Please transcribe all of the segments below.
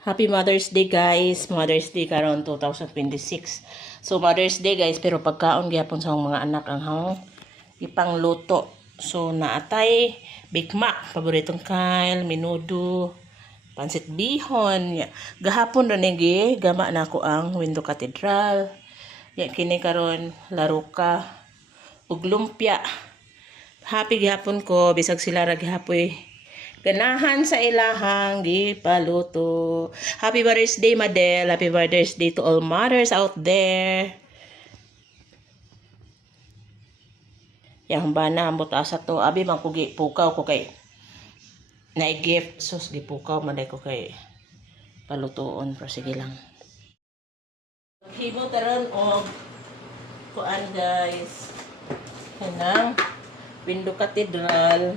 Happy Mother's Day guys. Mother's Day karon 2026. So Mother's Day guys, pero pagkaon gyapon sa akong mga anak ang hang ipangluto. So naatay Big Mac, paboritong Kyle, menudo, pansit bihon. Gahapon ra nigi gama na ako ang Window Cathedral. Ya kini karon laruka ug lumpia. Happy gihapon ko bisag sila ra gihapoy ganahan sa ilahang gipaluto. Happy Mother's Day, Madel. Happy Mother's Day to all mothers out there. Yang bana ambot asa to. Abi man ko pukaw ko kay na-gift. Sus, gipukaw man ko kay palutoon. Pero sige lang. Hibo taron og kuan guys. Kanang Window Cathedral.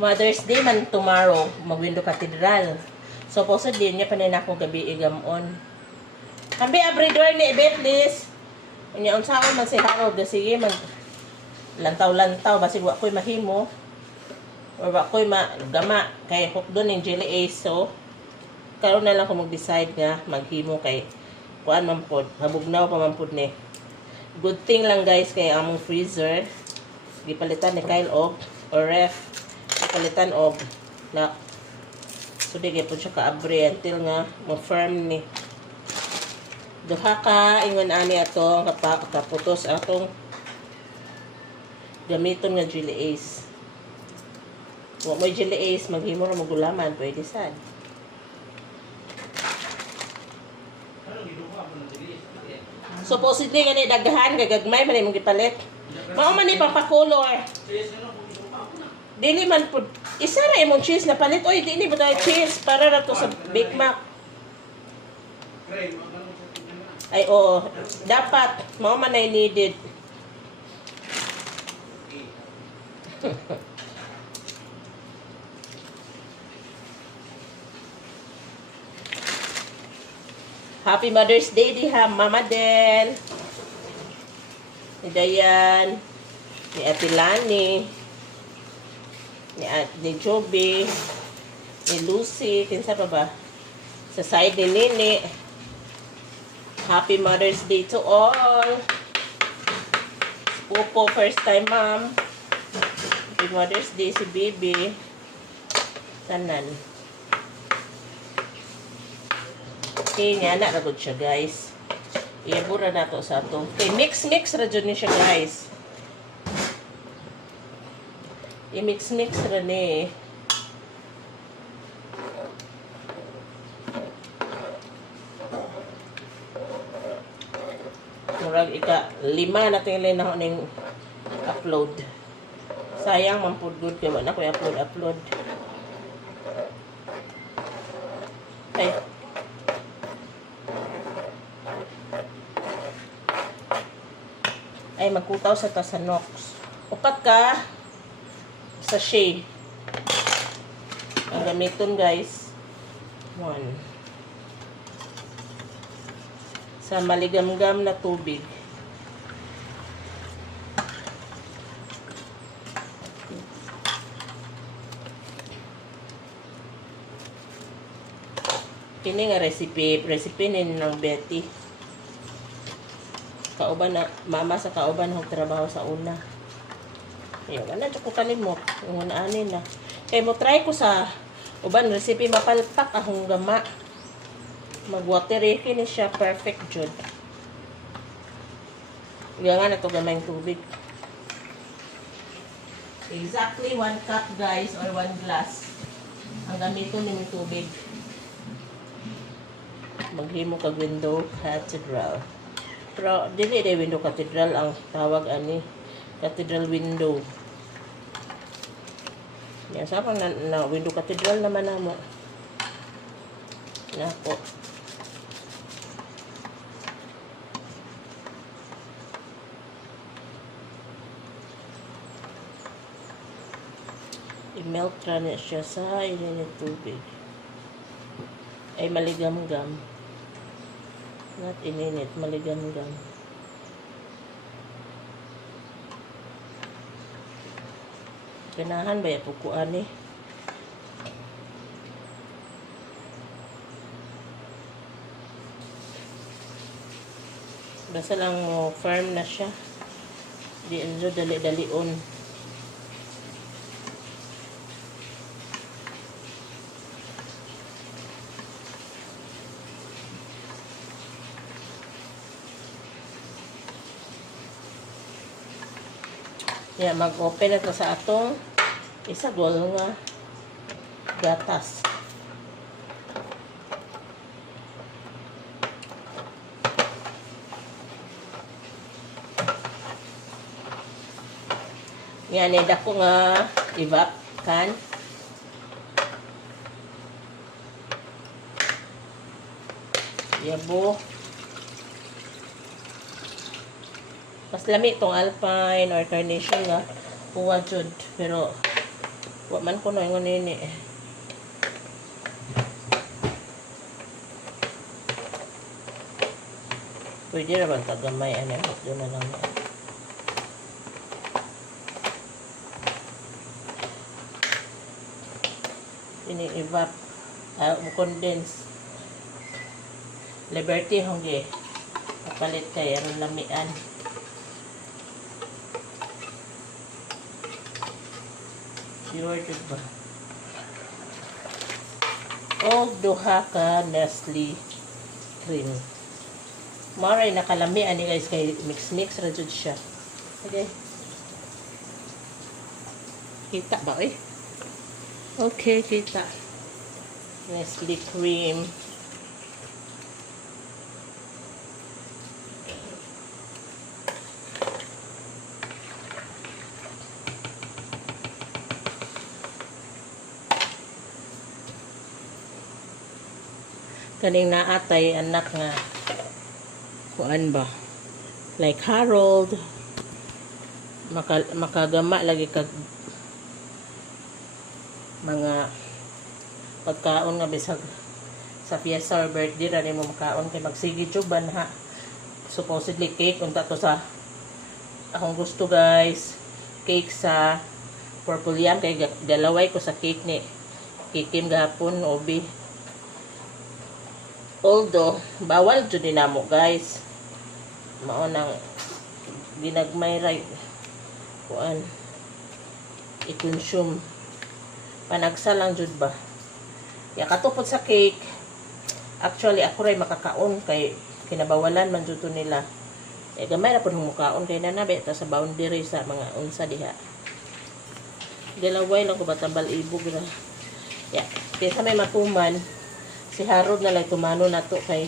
Mother's Day man tomorrow, mag-Window Cathedral. So, posod din niya panin ako gabi igamon. Kambi abridor ni Ibetlis. Unya unsaon man si Harold, sige man lantaw-lantaw basig wa koy mahimo. Or wa koy magama kay hukdo ning Jelly Ace. So, karon na lang ko mag-decide nga maghimo kay kuan man pod, habugnaw pa man pod ni. Good thing lang guys kay among freezer gipalitan ni Kyle og or ref palitan og na so di gyapon siya kaabri until nga mo-firm ni duha ka ingon ani atong kaputos atong gamiton nga Jelly Ace. Wa may Jelly Ace maghimo ra magulaman pwede sad. So supposedly gani daghan gagagmay man imong gipalit. Mao man ni papakolor. Dili man pud isa ra imong cheese na palit. Oy, dili ba tayo cheese para ra to sa Big Mac. Ay oo, dapat mao man ay needed. Happy Mother's Day diha, Mama Del. Ni Dayan, ni Ate Lani, ni Joby, ni Lucy, kinsa pa ba? Sa side ni Nini. Happy Mother's Day to all. Pupo, first time ma'am. Happy Mother's Day si Bibi. Tanan. Okay, nga na ragod siya guys. Iabura na to sa ato. Okay, mix ra dyan niya siya guys. I-mix ra ni. Murag ika-5 na tingin na ako ng upload. Sayang mampud good kaya wala ko upload. Okay. Ay magkutaw sa Tasanox. Upat ka sachet. Ang gamiton guys. 1. Sa maligamgam na tubig. Kini nga recipe ni ng Betty. Kauban na mama sa kauban hog trabaho sa una. Ayun, ana ko kalimot. Yung unaanin na. Kaya mo try ko sa uban recipe mapalpak akong gama. Mag-watery kini siya perfect jud. Gangan na to gamay tubig. Exactly 1 cup guys or 1 glass. Ang gamiton ni tubig. Maghimo kag Window Cathedral. Pero dili day Window Cathedral ang tawag ani. Cathedral window. Yan sa pa na Window Cathedral naman namo. Nako. I-melt ra na siya sa ininit tubig. Ay maligam-gam. Not ininit, maligam-gam. Ganahan ba ya pukuan eh. Basta lang firm na siya. Di ano dali-dalion. Yeah, mag-open na sa atong isagol nga gatas. Yan, dako nga evap kan. Yabo. Mas lami itong alpine or carnation nga huwa jud, pero wa man ko na ingon nini. Pwede naman tagamay ano, doon na lang. Ini evap condense Liberty hongge kapalit kay aron lamian. Sure ba? O duha ka Nestle cream. Maray nakalami ani guys kay mix ra jud siya. Okay. Kita ba eh? Okay, kita. Nestle cream. Kaning naatay anak nga kuan ba, like Harold, makagama lagi kag mga pagkaon nga bisag sa fiesta or birthday ra nimo makaon kay magsigi juban ha. Supposedly cake unta to sa akong gusto guys, cake sa purple yam kay dalaway ko sa cake ni kikim gahapon obi. Although, bawal dyan din namo guys. Maunang ginagmay right. Kuan. I-consume. Panagsa lang dyan ba. Kaya katupot sa cake. Actually, ako rin makakaon. Kay kinabawalan man dyan nila. Eh, gamay na po ng mukaon. Kaya nanabi. Ito sa boundary sa mga unsa diha. Dalaway lang ko ba tambal ibog na. Yeah. Kaya sa may matuman. Si Harold na lang tumano na to kay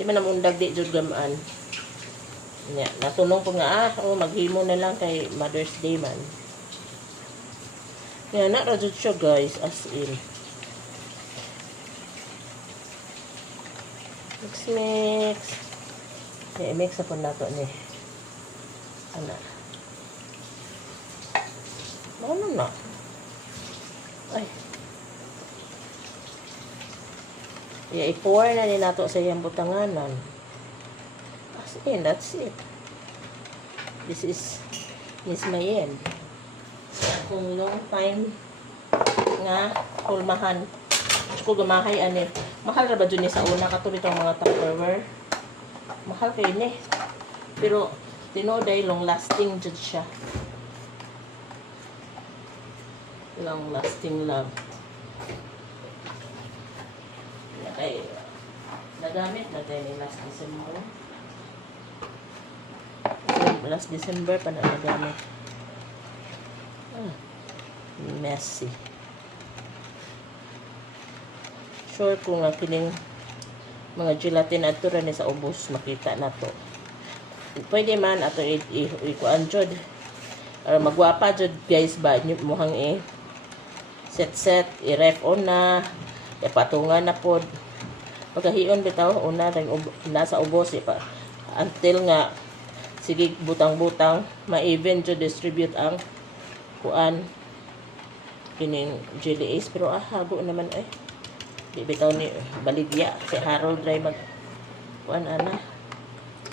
di man namundag di jud gamaan. Nya, natunong ko nga maghimo na lang kay Mother's Day man. Kaya na ra jud siya guys as in. Mix. Okay, mix na po na to ni. Ana. Ano na? Ay. I-pour na ni nato sa iyang butanganan. As in, that's it. This is Miss Mayen. Kung long time nga kulmahan. Ko gamahay ani. Mahal ra ba dun ni sa una katulad ang mga Tupperware? Mahal kay ni. Pero tinoday long lasting jud siya. Long lasting love. Ay, nagamit na tayo ni last December. Last December pa na nagamit. Messy. Sure kung nga kining mga gelatin ato rin sa ubos, makita na to. Pwede man ato ikuan jud. Magwapa jud guys ba, muhang set, i-ref on na, ipatungan na pod. Pagkahiyon bitaw una nasa ubos pa until nga sige butang-butang ma-even to distribute ang kuan kining jelly ace pero hago naman ay di bitaw ni baligya si Harold dry mag kuan ana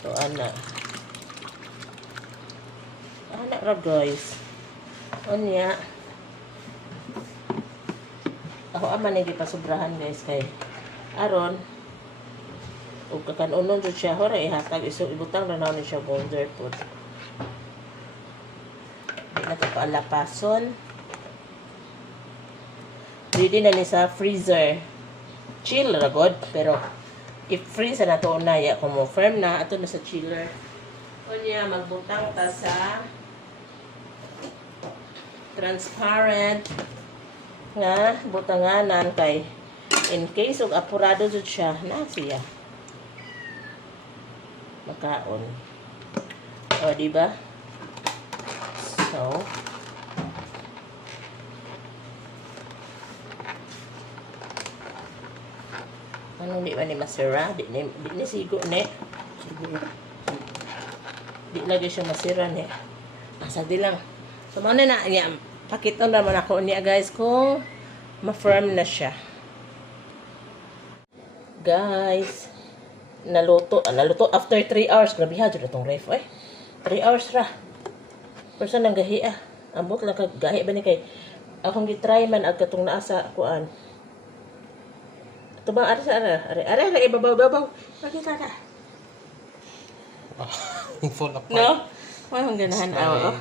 so ana ra guys unya ako aman hindi pa sobrahan guys kay aron O kakanunon jud siya hora ihatag iso ibutang na namin siya blender po. Di na ito paalapason. Ready na ni sa freezer. Chill ra god pero if freeze na to na ya kung mo firm na ato na sa chiller. Kunya magbutang ta sa transparent nga butanganan kay in case og apurado jud siya na siya makaon. O di ba? So ano di ba ni masira? Di ni sigo ne. Di lagi siya masira ne. Asa di lang. So mo na niya pakita naman ako niya guys kung ma-firm na siya. Guys, naluto after 3 hours. Grabe ha jud itong ref 3 hours ra. Person nang gahi ambot lang kag gahi ba ni kay akong gitry man ag katong naa sa kuan. Ito ba ara ibabaw. Nakita na. Fall apart. No? May ganahan aw.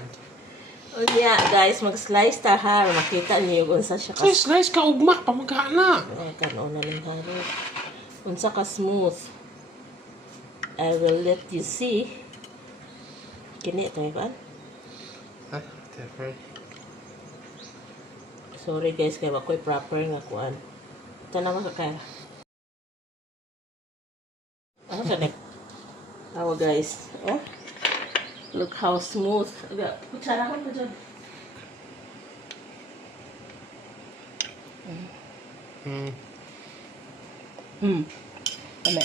Oh yeah, guys, mag-slice ta ha. Makita niyo kung unsa siya Slice ka ugma pamagana. kanon na lang harot. Unsa ka smooth. I will let you see. Kini ito ba? Ha? Different. Sorry guys, kay bakoy proper nga kuan. Ito na ka kaya. Ano ka na? Tawa guys. Oh. Look how smooth. Aga, kutsara ko pa dyan. Kami.